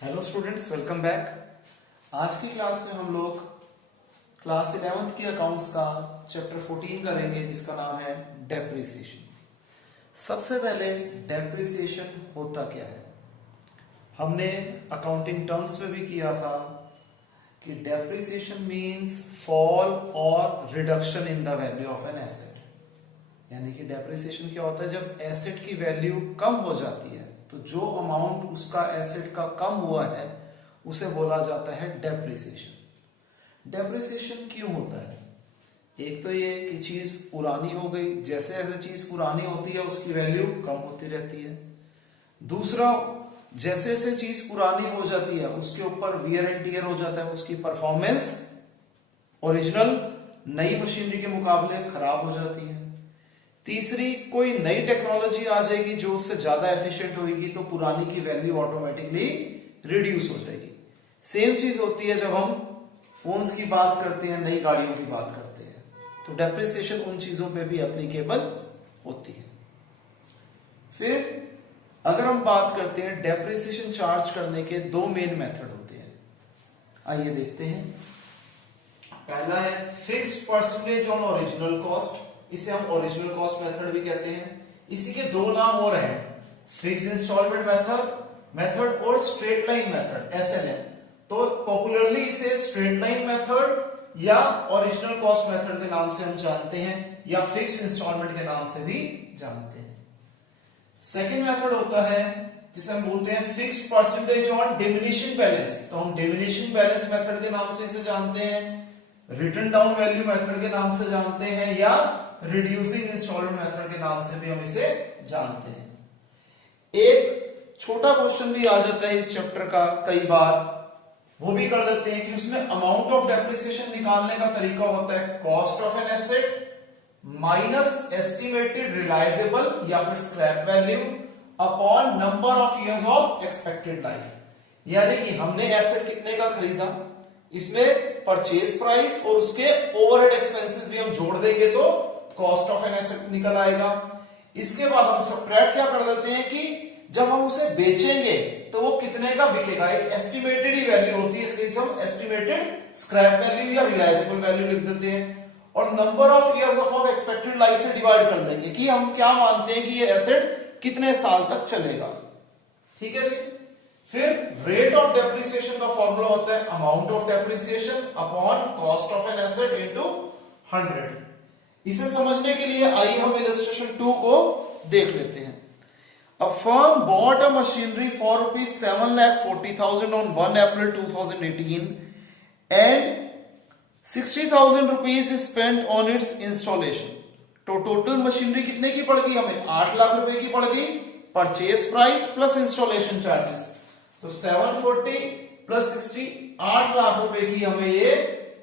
Hello students, welcome back. आज की class में हम लोग क्लास 11th की अकाउंट्स का चैप्टर 14 करेंगे, जिसका नाम है डेप्रिसिएशन। सबसे पहले डेप्रिसिएशन होता क्या है, हमने अकाउंटिंग टर्म्स में भी किया था कि डेप्रिसिएशन मींस फॉल और reduction in the value of an asset. यानी कि डेप्रिसिएशन क्या होता है, जब एसेट की वैल्यू कम हो जाती है तो जो अमाउंट उसका एसेट का कम हुआ है उसे बोला जाता है डेप्रिसिएशन। डेप्रिसिएशन क्यों होता है? एक तो ये कि चीज पुरानी हो गई, जैसे जैसे चीज पुरानी होती है उसकी वैल्यू कम होती रहती है। दूसरा, जैसे जैसे चीज पुरानी हो जाती है उसके ऊपर वियर एंड टियर हो जाता है, उसकी परफॉर्मेंस ओरिजिनल नई मशीनरी के मुकाबले खराब हो जाती है। तीसरी, कोई नई टेक्नोलॉजी आ जाएगी जो उससे ज्यादा एफिशिएंट होगी तो पुरानी की वैल्यू ऑटोमेटिकली रिड्यूस हो जाएगी। सेम चीज होती है जब हम फोन्स की बात करते हैं, नई गाड़ियों की बात करते हैं, तो डेप्रिसिएशन उन चीजों पे भी एप्लीकेबल होती है। फिर अगर हम बात करते हैं डेप्रिसिएशन चार्ज करने के दो मेन मेथड होते हैं, आइए देखते हैं। पहला है fixed percentage on original cost, इसे हम ओरिजिनल कॉस्ट मेथड भी कहते हैं। इसी के दो नाम और हैं, फिक्स इंस्टॉलमेंट मेथड और स्ट्रेट लाइन मेथड SLM। तो पॉपुलरली इसे स्ट्रेट लाइन मेथड या ओरिजिनल कॉस्ट मेथड के नाम से हम जानते हैं, या फिक्स इंस्टॉलमेंट के नाम से भी जानते हैं। सेकेंड मेथड होता है जिसे हम बोलते हैं fix percentage on diminishing balance. तो हम डिमिनिशिंग बैलेंस मेथड के नाम से इसे जानते हैं, रिटन डाउन वैल्यू मेथड के नाम से जानते हैं, या रिड्यूसिंग इंस्टॉलमेंट मेथड के नाम से भी हम इसे जानते हैं। एक छोटा क्वेश्चन भी आ जाता है इस चैप्टर का कई बार, वो भी कर देते हैं कि उसमें अमाउंट ऑफ डेप्रिसिएशन निकालने का तरीका होता है cost of an asset minus estimated realisable या फिर scrap value upon number of years of expected life. यानी कि हमने एसेट कितने का खरीदा, इसमें परचेज प्राइस और उसके ओवरहेड एक्सपेंसेस भी हम जोड़ देंगे तो कॉस्ट ऑफ एन एसेट निकल आएगा। इसके बाद हम सबट्रैक्ट क्या कर देते हैं कि जब हम उसे बेचेंगे तो वो कितने का बिकेगा, एक एस्टिमेटेड ही वैल्यू होती है, इसलिए हम एस्टिमेटेड स्क्रैप वैल्यू या रिलायजेबल वैल्यू लिख देते हैं, और number of years of expected life से डिवाइड कर देंगे कि हम क्या मानते हैं कि ये एसेट कितने साल तक चलेगा। ठीक है जी। फिर रेट ऑफ डेप्रिसिएशन का फॉर्मूला होता है amount of depreciation upon cost of an asset into 100। इसे समझने के लिए आइए हम इलस्ट्रेशन 2 को देख लेते हैं। A firm bought a machinery for ₹7,40,000 on 1 April 2018 and 60,000 rupees is spent on its installation। तो टोटल मशीनरी कितने की पड़ गई हमें, 8 लाख रुपए की पड़ गई, purchase price plus installation charges. तो 740 प्लस 60, 8 लाख रुपए की हमें ये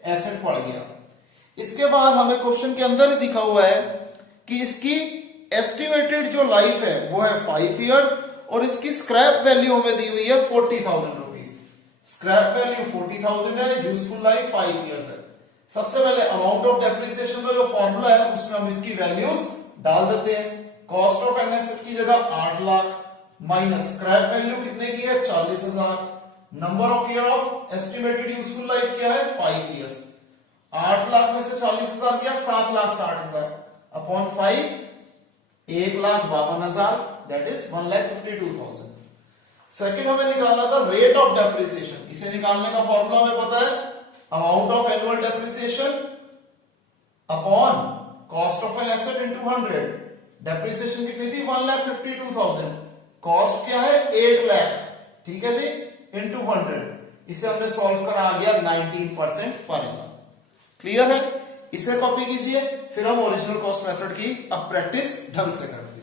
एसेट पड़ गया। इसके बाद हमें क्वेश्चन के अंदर ही दिखा हुआ है कि इसकी एस्टिमेटेड जो लाइफ है वो है 5 इयर्स और इसकी स्क्रैप वैल्यू हमें दी हुई है 40,000 रुपीज। स्क्रैप वैल्यू 40,000 है, यूजफुल लाइफ 5 इयर्स है। सबसे पहले अमाउंट ऑफ डेप्रिसिएशन का जो फॉर्मूला है उसमें हम इसकी वैल्यूज डाल देते हैं। कॉस्ट ऑफ एन एसेट की जगह 8 लाख माइनस स्क्रैप वैल्यू कितने की है 40,000, number of year of estimated useful life क्या है 5 इयर्स। 8 लाख में से 40,000 क्या 7,60,000 अपॉन 5 1,52,000, दैट इज 1,52,000। सेकेंड हमें निकालना था रेट ऑफ डेप्रिसिएशन। इसे निकालने का फॉर्मूला हमें पता है amount of annual depreciation upon cost of an asset into 100। Depreciation कितनी थी 1,52,000, कॉस्ट क्या है 8 लाख, ठीक है जी, इनटू 100। इसे हमने सॉल्व करा, आ गया 19% पर एनम। क्लियर है? इसे कॉपी कीजिए, फिर हम ओरिजिनल कॉस्ट मेथड की अब प्रैक्टिस ढंग से करेंगे।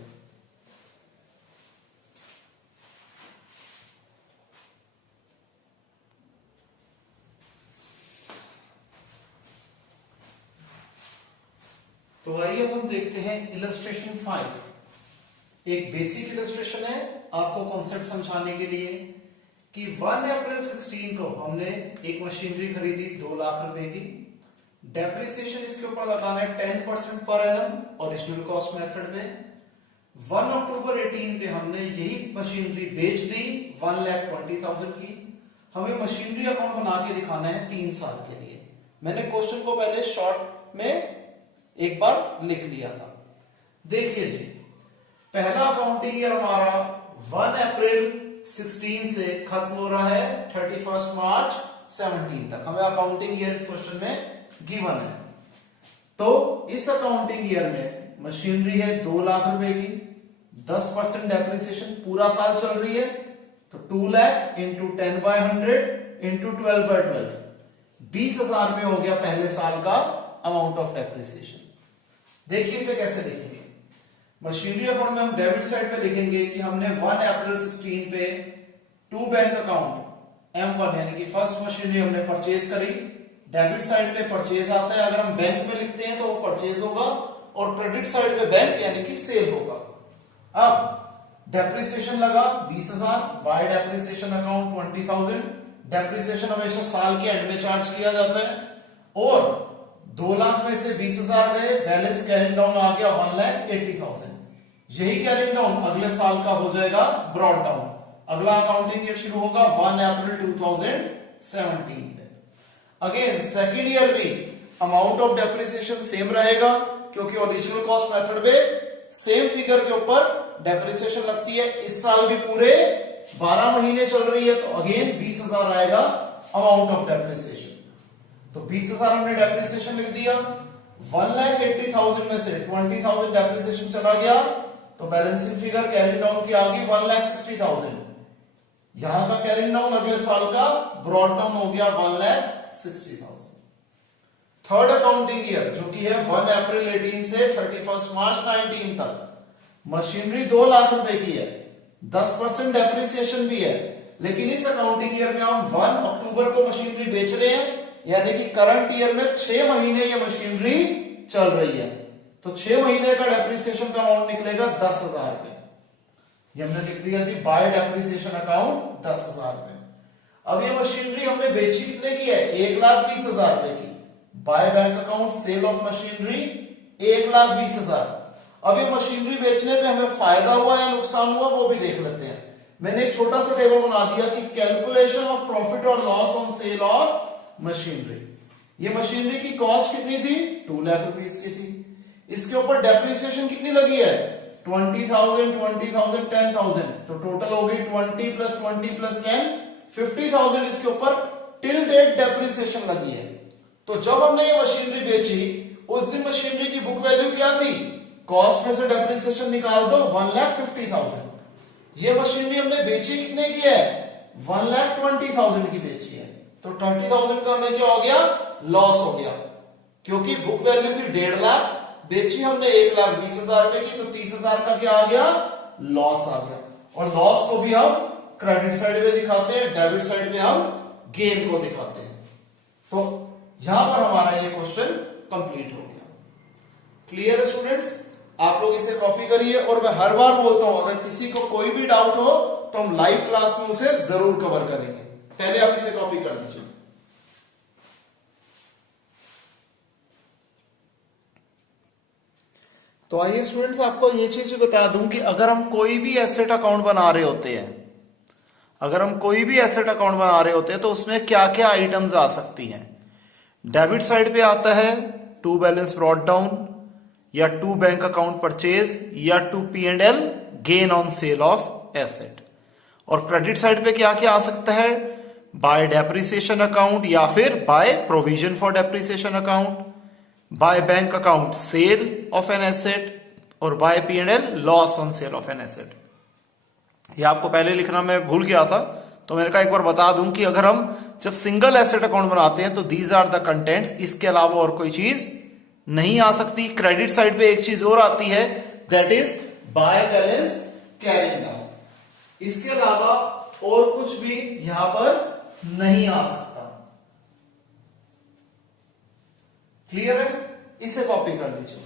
तो आइए हम देखते हैं इलस्ट्रेशन 5। एक बेसिक इलस्ट्रेशन है आपको कॉन्सेप्ट समझाने के लिए कि 1 अप्रैल 16 को हमने एक मशीनरी खरीदी 2 लाख रुपए की। डेप्रिसिएशन इसके ऊपर लगाना है 10% per annum original cost method में। 1 अक्टूबर 18 पे हमने यही मशीनरी बेच दी 1,20,000 की। हमें मशीनरी अकाउंट बना के दिखाना है 3 साल के लिए। मैंने क्वेश्चन को पहले शॉर्ट में एक बार लिख लिया था। देखिए जी, पहला अकाउंटिंग ईयर हमारा 1 अप्रैल 16 से खत्म हो रहा है 31 मार्च 17 तक। हमें अकाउंटिंग ईयर इस क्वेश्चन में गिवन है। तो इस अकाउंटिंग ईयर में मशीनरी है 2 लाख रुपए की, 10% डेप्रिसिएशन पूरा साल चल रही है, तो 2 लाख इंटू 10/100 इंटू 12/12 20,000 रुपए हो गया पहले साल का अमाउंट ऑफ डेप्रिसिएशन। देखिए इसे कैसे लिखेंगे। मशीनरी अकाउंट में हम डेबिट साइड पे लिखेंगे कि हमने 1 अप्रैल 16 पे 2 बैंक अकाउंट M1 यानी कि फर्स्ट मशीनरी हमने परचेज करी। डेबिट साइड पे परचेज आता है, अगर हम बैंक में लिखते हैं तो वो परचेज होगा, और क्रेडिट साइड पे बैंक यानी कि सेल होगा। अब डेप्रिसिएशन लगा 20,000, बाय डेप्रिसिएशन अकाउंट 20,000। डेप्रिसिएशन हमेशा साल के एंड में चार्ज किया जाता है, और 2 लाख में से 20,000 गए, बैलेंस कैरिंग डाउन आ गया 1,80,000। यही कैरिंग डाउन अगले साल का हो जाएगा ब्रॉड डाउन। अगला अकाउंटिंग ईयर शुरू होगा 1 अप्रैल 2017 में। अगेन सेकेंड ईयर में अमाउंट ऑफ डेप्रिसिएशन सेम रहेगा, क्योंकि ओरिजिनल कॉस्ट मेथड में सेम फिगर के ऊपर डेप्रिसिएशन लगती है। इस साल भी पूरे 12 महीने चल रही है, तो अगेन 20,000 आएगा अमाउंट ऑफ डेप्रिसिएशन। तो 20,000 हमने डेप्रिसिएशन लिख दिया। 1,80,000 में से 20,000 डेप्रिसिएशन चला गया, तो बैलेंसिंग फिगर कैरिंग डाउन की आ गई 1,60,000। यहां का कैरिंग डाउन अगले साल का ब्रॉड डाउन हो गया 1,60,000। थर्ड अकाउंटिंग ईयर जो कि है 1 अप्रैल 18 से 31 मार्च 19 तक, मशीनरी 2 लाख रुपए की है, 10% डेप्रिसिएशन भी है, लेकिन इस अकाउंटिंग ईयर में हम 1 अक्टूबर को मशीनरी बेच रहे हैं, यानी कि करंट ईयर में 6 महीने ये मशीनरी चल रही है, तो 6 महीने का डेप्रिसिएशन का अमाउंट निकलेगा 10,000 रुपए। ये हमने लिख दिया जी बाय डेप्रिसिएशन अकाउंट 10,000 रुपए। अब ये मशीनरी हमने बेची कितने की है? 1,20,000 रुपए की। Bye bank account sale of machinery 1,20,000। अब ये मशीनरी बेचने पे हमें फायदा हुआ या नुकसान हुआ वो भी देख लेते हैं। मैंने एक छोटा सा टेबल बना दिया कि कैलकुलेशन ऑफ प्रॉफिट और loss on sale of machinery. ये मशीनरी की कॉस्ट कितनी थी? 2 लाख रुपीस की थी। इसके ऊपर डेप्रिसिएशन कितनी लगी है? 20,000, 20,000, 10,000, तो टोटल हो गई 20 प्लस 20 प्लस 10, 50,000 इसके ऊपर टिल डेट डेप्रिसिएशन लगी है। तो जब हमने ये मशीनरी बेची उस दिन मशीनरी की बुक वैल्यू क्या थी? कॉस्ट में से डेप्रिसिएशन निकाल दो 1,50,000। ये मशीनरी हमने बेची कितने की है? 1,20,000 की बेची है, तो 30,000 का हमें क्या हो गया? लॉस हो गया, क्योंकि बुक वैल्यू थी 1.5 लाख, बेची हमने 1,20,000 रुपए की, तो 30,000 का क्या आ गया? लॉस आ गया। और लॉस को भी हम क्रेडिट साइड में दिखाते हैं, डेबिट साइड में हम गेन को दिखाते हैं। तो यहां पर हमारा ये क्वेश्चन कंप्लीट हो गया। क्लियर है स्टूडेंट्स? आप लोग इसे कॉपी करिए, और मैं हर बार बोलता हूं अगर किसी को कोई भी डाउट हो तो हम लाइव क्लास में उसे जरूर कवर करेंगे। पहले आप इसे कॉपी कर दीजिए। तो आइए स्टूडेंट्स, आपको ये चीज भी बता दूं कि अगर हम कोई भी एसेट अकाउंट बना रहे होते हैं, तो उसमें क्या क्या आइटम्स आ सकती हैं। डेबिट साइड पे आता है टू बैलेंस ब्रॉट डाउन, या टू बैंक अकाउंट परचेज, या to P&L gain on sale of asset. और क्रेडिट साइड पे क्या क्या आ सकता है? बाय डेप्रिसिएशन अकाउंट, या फिर by provision for depreciation account, by bank account sale of an asset, और by P&L loss on sale of an asset. ये आपको पहले लिखना मैं भूल गया था, तो मैंने कहा एक बार बता दूं कि अगर हम जब सिंगल एसेट अकाउंट बनाते हैं तो दीज आर द कंटेंट्स, इसके अलावा और कोई चीज नहीं आ सकती। क्रेडिट साइड पे एक चीज और आती है, that is by balance carrying down. इसके अलावा और कुछ भी यहां पर नहीं आ सकता। क्लियर है? इसे कॉपी कर लीजिए।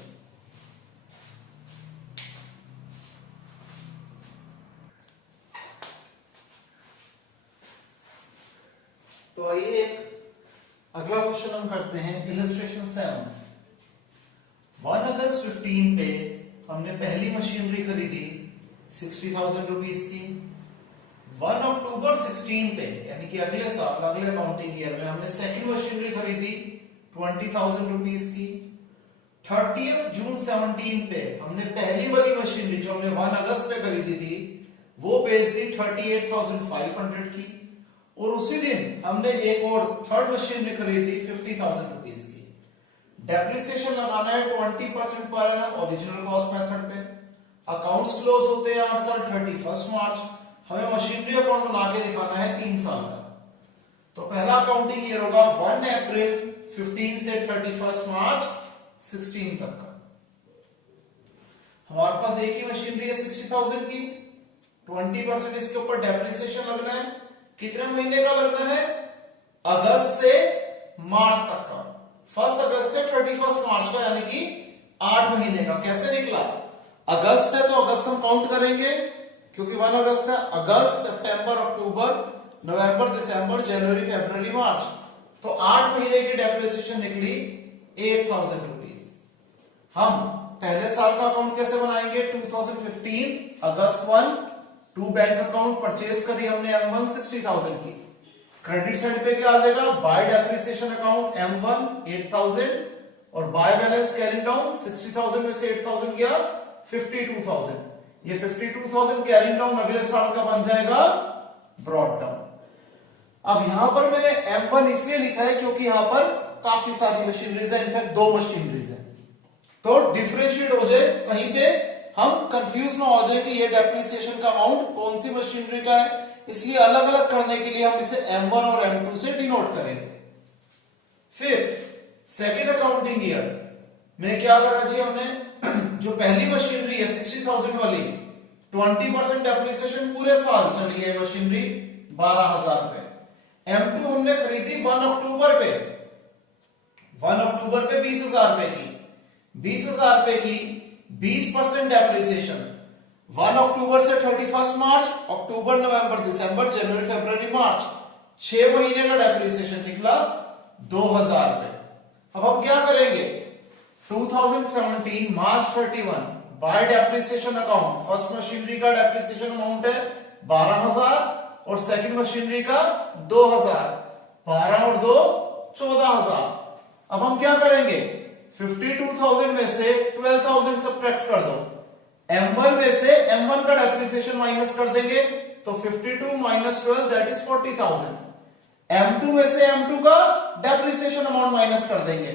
तो आइए एक अगला क्वेश्चन हम करते हैं, इलस्ट्रेशन 7। 1 अगस्त 15 पे हमने पहली मशीनरी खरीदी 60,000 रुपीस की। 1 अक्टूबर 16 पे यानी कि अगले साल अगले अकाउंटिंग ईयर में हमने सेकंड मशीनरी खरीदी 20,000 रुपीस की। 30th जून 17 पे हमने पहली वाली मशीनरी जो हमने 1 अगस्त पे खरीदी थी वो बेच दी 38,500 की। और उसी दिन हमने एक और थर्ड मशीनरी खरीदी 50,000 रुपीस की। डेप्रिसिएशन लगाना है 20% per annum original cost method पे। अकाउंट्स क्लोज होते हैं हर साल 31 मार्च। हमें मशीनरी अकाउंट बना के दिखाना है 3 साल का। तो पहला अकाउंटिंग ईयर होगा 1 अप्रैल 15 से 31 मार्च 16 तक का। हमारे पास एक ही मशीनरी है 60,000 की। 20% इसके ऊपर डेप्रिसिएशन लगना है। कितने महीने का लगना है? अगस्त से मार्च तक का। 1 अगस्त से 31 मार्च का यानी कि 8 महीने का। कैसे निकला? अगस्त है तो अगस्त हम काउंट करेंगे क्योंकि 1 अगस्त है। अगस्त, सितंबर, अक्टूबर, नवंबर, दिसंबर, जनवरी, फरवरी, मार्च। तो 8 महीने की डेप्रिसिएशन निकली 8,000 रुपीज। हम पहले साल का अकाउंट कैसे बनाएंगे? 2015 अगस्त 1 टू बैंक अकाउंट परचेज करी हमने M1 60,000 की। क्रेडिट साइड पे क्या आ जाएगा? बाय डेप्रिसिएशन अकाउंट M1 8,000 और बाय बैलेंस कैरिंग डाउन 60,000 में से 8,000 गया 52,000। ये 52,000 कैरिंग डाउन अगले साल का बन जाएगा ब्रॉड डाउन। अब यहां पर मैंने M1 इसलिए लिखा है क्योंकि यहां पर काफी सारी मशीनरीज है, इनफैक्ट 2 मशीनरीज है। तो डिफरेंशिएट हो जाए, कहीं पे हम कंफ्यूज ना हो जाए कि ये डेप्रिसिएशन का अमाउंट कौन सी मशीनरी का है, इसलिए अलग अलग करने के लिए हम इसे M1 और M2 से डिनोट करेंगे। फिर सेकेंड अकाउंटिंग ईयर में क्या करना चाहिए? हमने जो पहली मशीनरी है 60,000 वाली 20% डेप्रिसिएशन पूरे साल चली है मशीनरी 12,000 रुपए। M2 हमने खरीदी 1 अक्टूबर पे 20,000 रुपए की। 20,000 रुपए की 20% डेप्रिसिएशन 1 अक्टूबर से 31 मार्च, अक्टूबर, नवंबर, दिसंबर, जनवरी, फरवरी, मार्च 6 महीने का डेप्रिसिएशन निकला 2,000 रुपए। अब हम क्या करेंगे? 2017 मार्च 31 bye depreciation account first machinery का डेप्रिसिएशन अमाउंट है 12,000 और सेकंड मशीनरी का 2,000। 12 और 2 14,000। अब हम क्या करेंगे? 52,000 में से 12,000 सब्ट्रैक्ट कर दो। M1 में से M1 का डेप्रिसिएशन माइनस कर देंगे तो 52 माइनस 12 दैट इज 40,000। M2 में से M2 का डेप्रिसिएशन अमाउंट माइनस कर देंगे।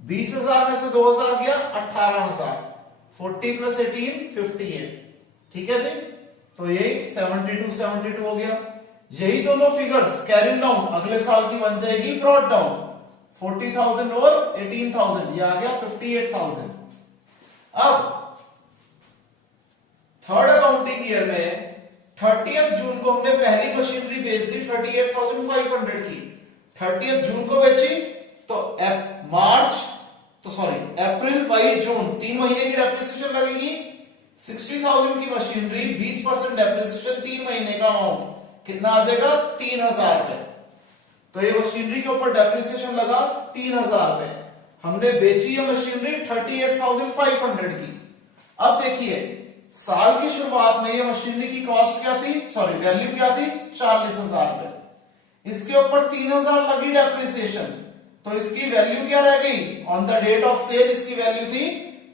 20,000 में से 2,000 गया 18,000। 40 प्लस 18 58। ठीक है जी, तो यही 72 हो गया। यही दोनों फिगर्स कैरिंग डाउन अगले साल की बन जाएगी ब्रॉड डाउन। 40,000 और 18,000 ये आ गया 58,000। अब थर्ड अकाउंटिंग ईयर में 30th जून को हमने पहली मशीनरी बेच दी 38,500 की। 30th जून को बेची तो अप्रैल, मई, जून 3 महीने की डेप्रिसिएशन लगेगी। 60,000 की मशीनरी 20% डेप्रिसिएशन 3 महीने का अमाउंट कितना आ जाएगा? 3,000 रुपए। तो ये मशीनरी के ऊपर डेप्रिसिएशन लगा 3,000 रुपए। हमने बेची है मशीनरी 38,500 की। अब देखिए साल की शुरुआत में ये मशीनरी की कॉस्ट क्या थी? वैल्यू क्या थी? 40,000 रुपए। इसके ऊपर 3,000 लगी डेप्रिसिएशन, तो इसकी वैल्यू क्या रह गई? On the date of sale इसकी वैल्यू थी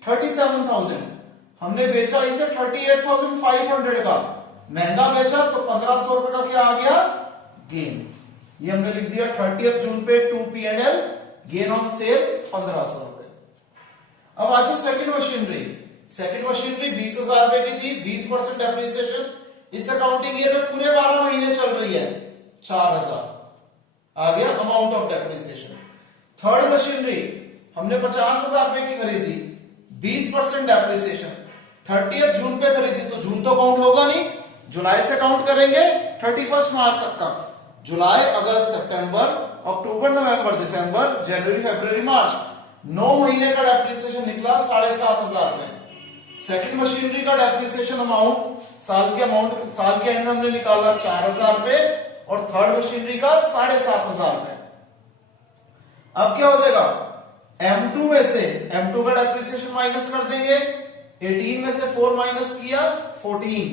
37,000। हमने बेचा इसे 38,500 का। महंगा बेचा तो 1,500 रुपए का क्या आ गया? गेन। ये हमने लिख दिया 30th जून पे 2 P&L गेन ऑन सेल 1,500 रुपए। अब आज सेकंड मशीनरी 20,000 रुपए की थी, 20% डेप्रिसिएशन। इस अकाउंटिंग ईयर में पूरे 12 महीने चल रही है 4,000 आ गया amount of depreciation. Third machinery हमने 50,000 रुपए की खरीदी, 20% डेप्रिसिएशन। 30th जून पे खरीदी तो जून तो काउंट होगा नहीं, जुलाई से काउंट करेंगे 31 मार्च तक का। जुलाई, अगस्त, सितंबर, अक्टूबर, नवंबर, दिसंबर, जनवरी, फरवरी, मार्च 9 महीने का डेप्रिसिएशन निकला 7,500 रुपए। सेकंड मशीनरी का डेप्रिसिएशन अमाउंट साल के एंड में हमने निकाला 4,000 रुपए और थर्ड मशीनरी का 7,500 रुपए। अब क्या हो जाएगा? M2 में से M2 का डेप्रिसिएशन माइनस कर देंगे। 18 में से 4 माइनस किया 14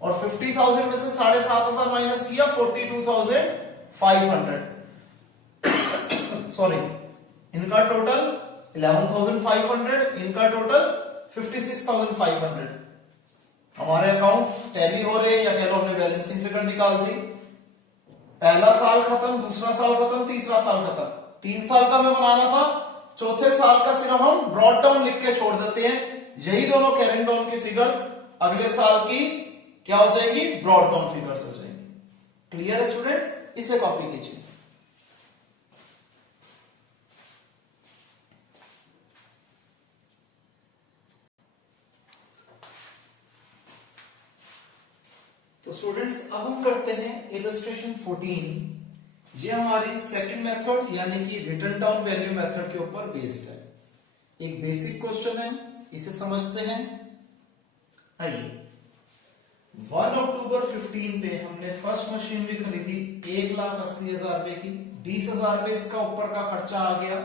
और 50,000 में से 7,500 माइनस किया 42,500, सॉरी इनका टोटल 11,500, इनका टोटल 56,500। हमारे अकाउंट टैली हो रहे हैं या कह लो हमने बैलेंसिंग फिगर निकाल दी। पहला साल खत्म, दूसरा साल खत्म, तीसरा साल खत्म, 3 साल का हमें बनाना था, चौथे साल का सिर्फ हम ब्रॉड डाउन लिख के छोड़ देते हैं। यही दोनों कैरिंग डाउन की फिगर्स अगले साल की क्या हो जाएगी, ब्रॉड डाउन फिगर्स हो जाएंगी। क्लियर है स्टूडेंट्स, इसे कॉपी कीजिए। तो स्टूडेंट्स अब हम करते हैं इलस्ट्रेशन 14। ये हमारी सेकंड मेथड यानी कि रिटन डाउन वैल्यू मेथड के ऊपर बेस्ड है। एक बेसिक क्वेश्चन है, इसे समझते हैं। आइए, 1 अक्टूबर 15 पे हमने फर्स्ट मशीनरी खरीदी 1,80,000 रुपए की, 20,000 रुपए इसका ऊपर का खर्चा आ गया,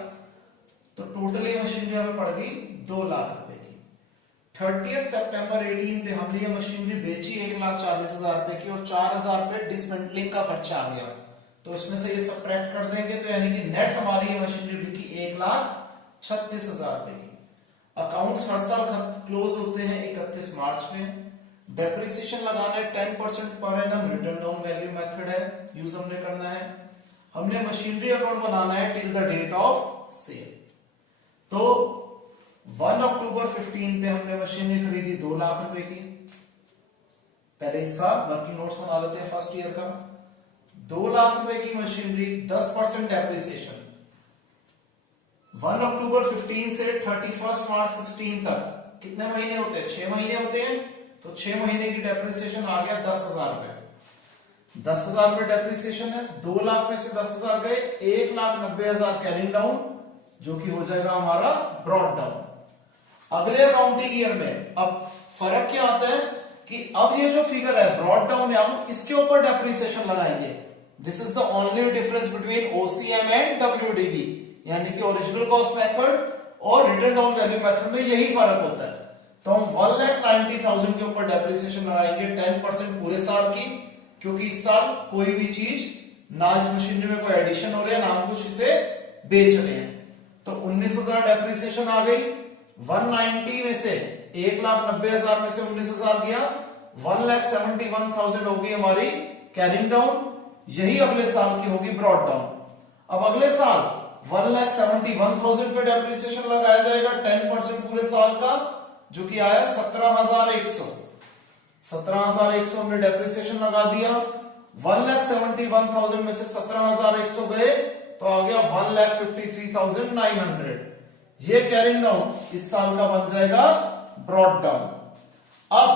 तो टोटली मशीनरी हमें पड़ गई 2 लाख रुपए की। 30 सितंबर 18 पे हमने ये मशीनरी बेची 1,40,000 रुपए की और 4,000 रुपए डिसमेंटलिंग का खर्चा आ गया, तो इसमें से ये सब्ट्रैक्ट कर देंगे, तो यानी कि नेट हमारी ये मशीनरी बिकी 1,36,000 रुपए की। अकाउंट्स हर साल क्लोज होते हैं 31 मार्च में। डेप्रिसिएशन लगाना है 10% per annum, written down value method है, यूज हमने करना है। हमने मशीनरी अकाउंट बनाना है till the date of sale. तो 1 अक्टूबर 15 पे हमने मशीनरी खरीदी 2 लाख रुपए की। पहले इसका वर्किंग नोट्स बना लेते हैं फर्स्ट ईयर का। 2 लाख रुपए की मशीनरी, 10% डेप्रिसिएशन। 1 अक्टूबर 15 से 31 मार्च 16 तक कितने महीने होते हैं, 6 महीने होते हैं, तो 6 महीने की डेप्रिसिएशन आ गया 10,000 रुपए। 10,000 रुपए डेप्रिसिएशन है, 2 लाख में से 10,000 गए, 1,90,000 कैरिंग डाउन, जो कि हो जाएगा हमारा ब्रॉड डाउन। अगले अकाउंटिंग ईयर में अब फर्क क्या आता है कि अब ये जो फिगर है ब्रॉड डाउन है, हम इसके ऊपर डेप्रिसिएशन लगाएंगे। This is the only difference between OCM and WDV, यानी कि ओरिजिनल कॉस्ट मेथड और रिटन डाउन वैल्यू मेथड में यही फर्क होता है। तो हम 1,90,000 के ऊपर डेप्रिसिएशन लगाएंगे 10% पूरे साल की, क्योंकि इस साल कोई भी चीज ना इस मशीनरी में कोई एडिशन हो रही है ना हम कुछ इसे बेच रहे हैं। तो 19,000 डेप्रिसिएशन आ गई। 190 में से 1,90,000 में से 19,000 गया, 1,71,000 होगी हमारी कैरिंग डाउन, यही अगले साल की होगी ब्रॉड डाउन। अब अगले साल 1,71,000 पे डेप्रिसिएशन लगाया जाएगा 10% पूरे साल का, जो कि आया 17,100। 17,100 हमने डेप्रिसिएशन लगा दिया। 1,71,000 में से 17,100 गए, तो आ गया 1,53,900। ये कैरिंग डाउन इस साल का बन जाएगा ब्रॉड डाउन। अब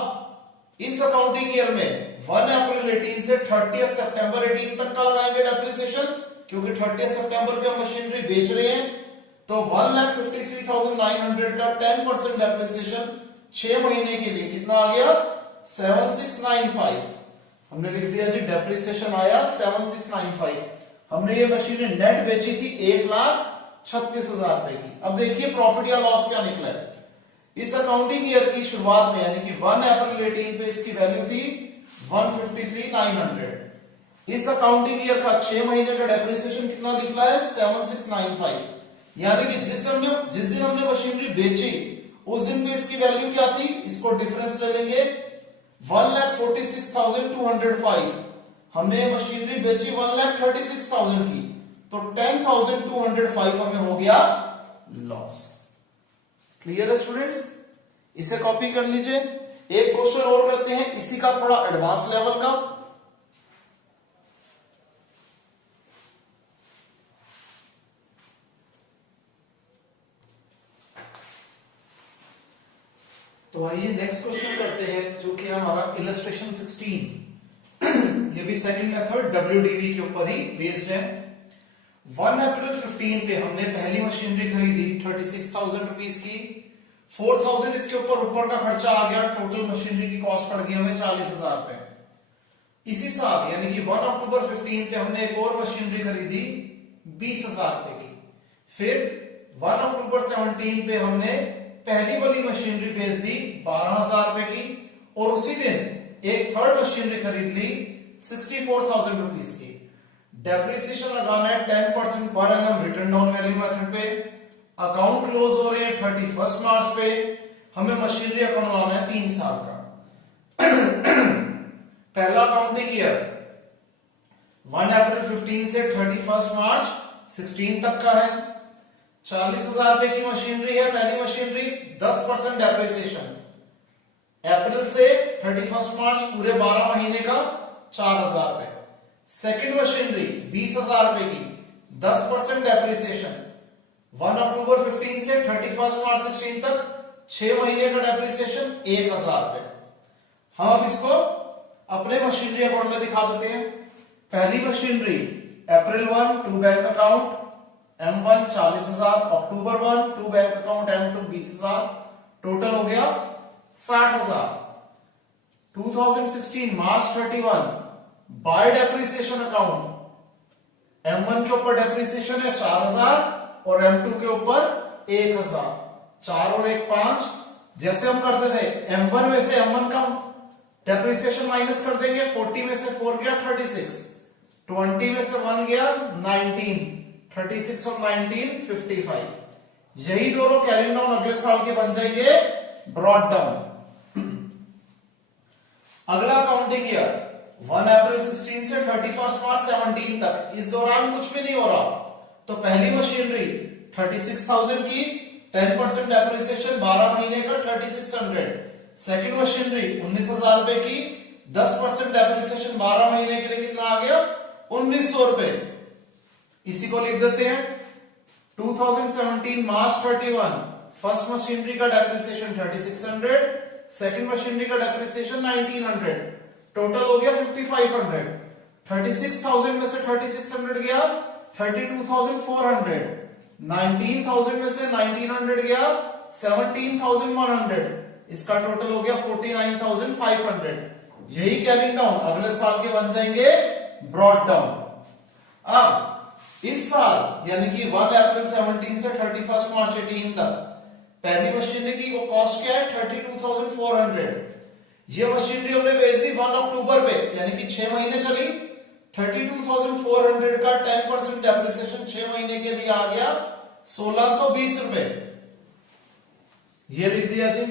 इस अकाउंटिंग ईयर में 1 अप्रैल 18 से 30 सितंबर 18 तक का लगाएंगे डेप्रिसिएशन, क्योंकि 30 सितंबर पे हम मशीनरी बेच रहे हैं। तो 1,53,900 का 10% डेप्रिसिएशन 6 महीने के लिए कितना आ गया, 7,695। हमने लिख दिया जी डेप्रिसिएशन आया 7,695। हमने ये मशीनरी नेट बेची थी 1,36,000 रुपए की। अब देखिए प्रॉफिट या लॉस क्या निकला है। इस अकाउंटिंग ईयर की शुरुआत में यानी कि 1 अप्रैल 18 पे इसकी वैल्यू थी 153,900। इस अकाउंटिंग ईयर का 6 महीने का डेप्रिसिएशन कितना निकला है, 7,695। यानी कि जिस दिन हमने मशीनरी बेची उस दिन पे इसकी वैल्यू क्या थी, इसको डिफरेंस ले लेंगे 1,46,205। हमने मशीनरी बेची 1,36,000 की, तो 10,205 हमें हो गया लॉस। क्लियर है स्टूडेंट्स, इसे कॉपी कर लीजिए। एक क्वेश्चन और करते हैं इसी का थोड़ा एडवांस लेवल का। तो आइए नेक्स्ट क्वेश्चन करते हैं, जो कि हमारा इलस्ट्रेशन 16। ये भी सेकंड मेथड डब्ल्यूडीवी के ऊपर ही बेस्ड है। 1 अप्रैल 15 पे हमने पहली मशीनरी खरीदी 36,000 रुपीस की। 4,000 इसके ऊपर का खर्चा आ गया, टोटल मशीनरी की कॉस्ट पड़ गई हमें 40,000 रुपए। इसी साल यानी कि 1 अक्टूबर 15 पे हमने एक और मशीनरी खरीदी 20,000 रुपए की। फिर 1 अक्टूबर 17 पे हमने पहली वाली मशीनरी बेच दी 12,000 रुपए की, और उसी दिन एक थर्ड मशीनरी खरीद ली 64,000 रुपीज की। डेप्रिसिएशन लगाना है 10% per annum return down value method पे। अकाउंट क्लोज हो रहे हैं 31 मार्च पे। हमें मशीनरी अकाउंट बनाना है 3 साल का। पहला अकाउंटिंग ईयर 1 अप्रैल 15 से 31 मार्च 16 तक का है। 40,000 रुपए की मशीनरी है पहली मशीनरी, 10% डेप्रिसिएशन। अप्रैल से 31 मार्च पूरे 12 महीने का 4,000 रुपए। सेकेंड मशीनरी 20,000 रुपए की, 10% डेप्रिसिएशन। 1 अक्टूबर 15 से 31 मार्च 16 तक 6 महीने का डेप्रिसिएशन 1,000 रुपए। हम अब इसको अपने मशीनरी अकाउंट में दिखा देते हैं। पहली machinery April 1 to bank account M1 40,000, October 1 to bank account M2 20,000, total हो गया 60,000। 2016 मार्च 31 बाय डेप्रिसिएशन अकाउंट M1 के ऊपर डेप्रिसिएशन है 4,000 और M2 के ऊपर 1,000। 4 और 1 5। जैसे हम करते थे M1 में से M1 का डेप्रिसिएशन माइनस कर देंगे। 40 में से 4 गया 36, 20 में से 1 गया 19, 36 और 19 55। यही दोनों कैरिंग डाउन अगले साल के बन जाएंगे ब्रॉड डाउन। अगला अकाउंटिंग ईयर 1 अप्रैल 16 से 31 मार्च 17 तक, इस दौरान कुछ भी नहीं हो रहा। तो पहली मशीनरी 36,000 की, 10% डेप्रिसिएशन 12 महीने का 3600। सेकंड मशीनरी 19,000 रुपए की, 10% डेप्रिसिएशन 12 महीने के लिए कितना आ गया 1,900 रुपए। इसी को लिख देते हैं। 2017 मार्च 31 फर्स्ट मशीनरी का डेप्रिसिएशन 3600, सेकंड मशीनरी का डेप्रिसिएशन 1900, टोटल हो गया 5500। 36,000 में से 3600 गया 32,400, 19,000 में से 1900 गया 17,100, इसका टोटल हो गया 49,500। यही कैरिंग डाउन अगले साल के बन जाएंगे ब्रॉड डाउन। अब इस साल यानी कि 1 अप्रैल 17 से 31 मार्च 18 तक पहली मशीनरी की वो कॉस्ट क्या है 32,400। ये मशीनरी हमने बेच दी 1 अक्टूबर पे, यानी कि 6 महीने चली। 32,400 का 10% डेप्रिसिएशन 6 महीने के लिए आ गया 1,620 रुपए। ये लिख दिया जी।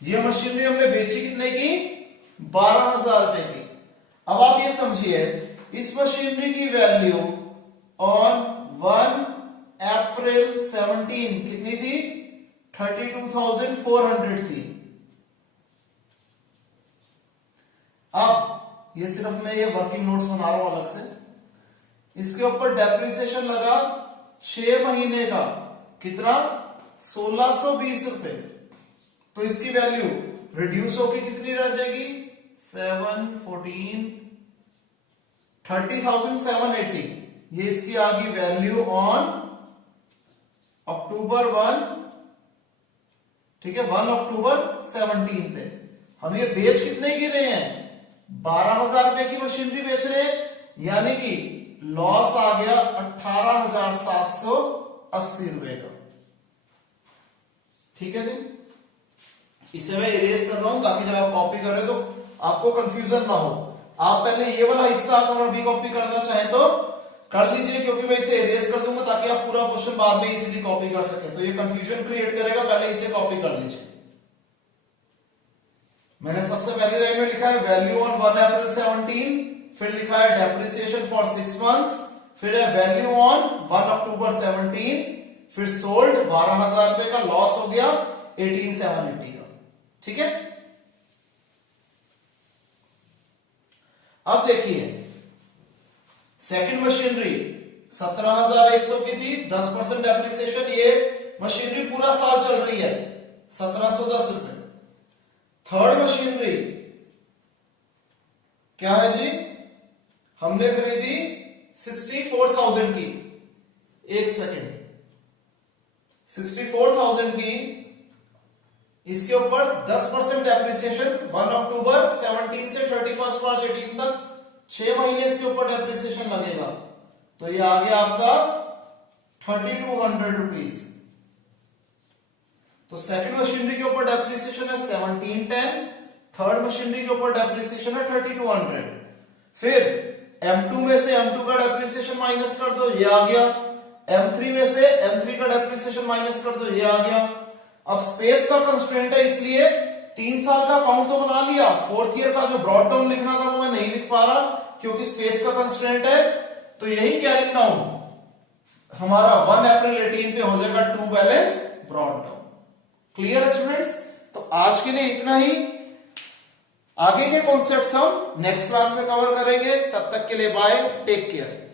ये मशीनरी हमने बेची कितने की 12,000 रुपए की। अब आप ये समझिए इस मशीनरी की वैल्यू ऑन 1 अप्रैल 17 कितनी थी 32,400 थी। अब ये सिर्फ मैं ये वर्किंग नोट्स बना रहा हूं अलग से। इसके ऊपर डेप्रिसिएशन लगा 6 महीने का कितना 1,620 रुपए। तो इसकी वैल्यू रिड्यूस होकर कितनी रह जाएगी 7 14 30,780। ये इसकी आ गई वैल्यू ऑन अक्टूबर 1, ठीक है 1 अक्टूबर 17 पे। हम ये बेच कितने की रहे हैं 12,000 रुपए की मशीनरी बेच रहे हैं, यानी कि लॉस आ गया 18,780 रुपए का। ठीक है जी। इसे मैं इरेज कर रहा हूं ताकि जब आप कॉपी करें तो आपको कंफ्यूजन ना हो। आप पहले ये वाला हिस्सा अगर अभी कॉपी करना चाहें तो कर लीजिए, क्योंकि मैं इसे इरेज कर दूंगा ताकि आप पूरा क्वेश्चन बाद में इजीली कॉपी कर सके। तो ये कंफ्यूजन क्रिएट करेगा, पहले इसे कॉपी कर लीजिए। मैंने सबसे पहली लाइन में लिखा है वैल्यू ऑन 1 अप्रैल 17, फिर लिखा है डेप्रिसिएशन फॉर 6 मंथ्स, फिर है वैल्यू ऑन 1 अक्टूबर 17, फिर सोल्ड 12,000 रुपए का, लॉस हो गया 18,780 का। ठीक है। अब देखिए सेकंड मशीनरी 17,100 की थी, 10% डेप्रिसिएशन। ये मशीनरी पूरा साल चल रही है 1,710 रुपए। थर्ड मशीनरी क्या है जी हमने खरीदी 64,000 की। एक सेकेंड 64,000 की, इसके ऊपर 10% डेप्रिसिएशन 1 अक्टूबर 17 से 31 मार्च 18 तक 6 महीने इसके ऊपर डेप्रिसिएशन लगेगा। तो ये आ गया आपका 3,200 रुपीज। तो सेकंड मशीनरी के ऊपर डेप्रिसिएशन है 1710, थर्ड मशीनरी के ऊपर डेप्रिसिएशन है 3200। फिर M2 में से M2 का डेप्रिसिएशन माइनस कर दो, ये आ गया। M3 में से M3 का डेप्रिसिएशन माइनस कर दो, ये आ गया। अब स्पेस का कंस्ट्रेंट है इसलिए 3 साल का अकाउंट तो बना लिया, फोर्थ ईयर का जो ब्रॉड डाउन लिखना था वो मैं नहीं लिख पा रहा क्योंकि स्पेस का कंस्ट्रेंट है। तो यही कैरिंग डाउन हमारा 1 अप्रैल 18 पे हो जाएगा to balance brought down. Clear है स्टूडेंट्स? तो आज के लिए इतना ही। आगे के कॉन्सेप्ट्स हम नेक्स्ट क्लास में कवर करेंगे। तब तक के लिए बाय, टेक केयर।